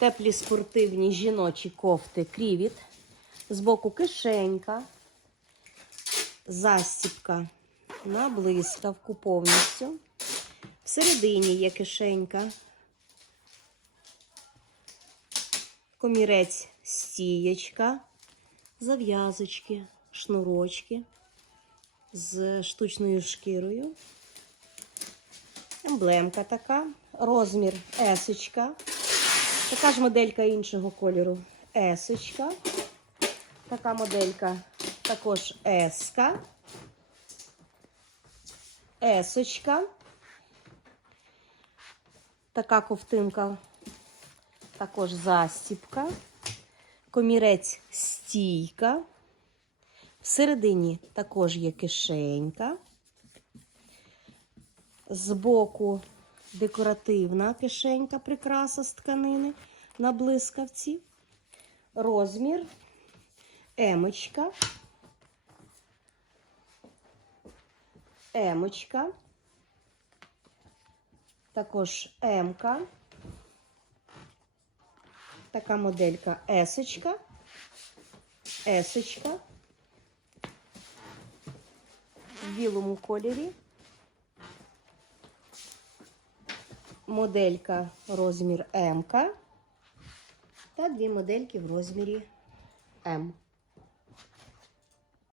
Теплі спортивні жіночі кофти крівіт. Збоку кишенька, застіпка на блискавку повністю. Всередині є кишенька. Комірець стієчка, зав'язочки, шнурочки з штучною шкірою. Емблемка така, розмір есочка. Така ж моделька іншого кольору есочка. Така моделька також еска. Есочка. Така ковтинка, також застіпка. Комірець стійка. Всередині також є кишенька. Збоку декоративна кишенька, прикраса з тканини на блискавці. Розмір емочка. Емочка. Також емка. Така моделька есочка. Есочка. В білому кольорі. Моделька розмір М. Та дві модельки в розмірі М.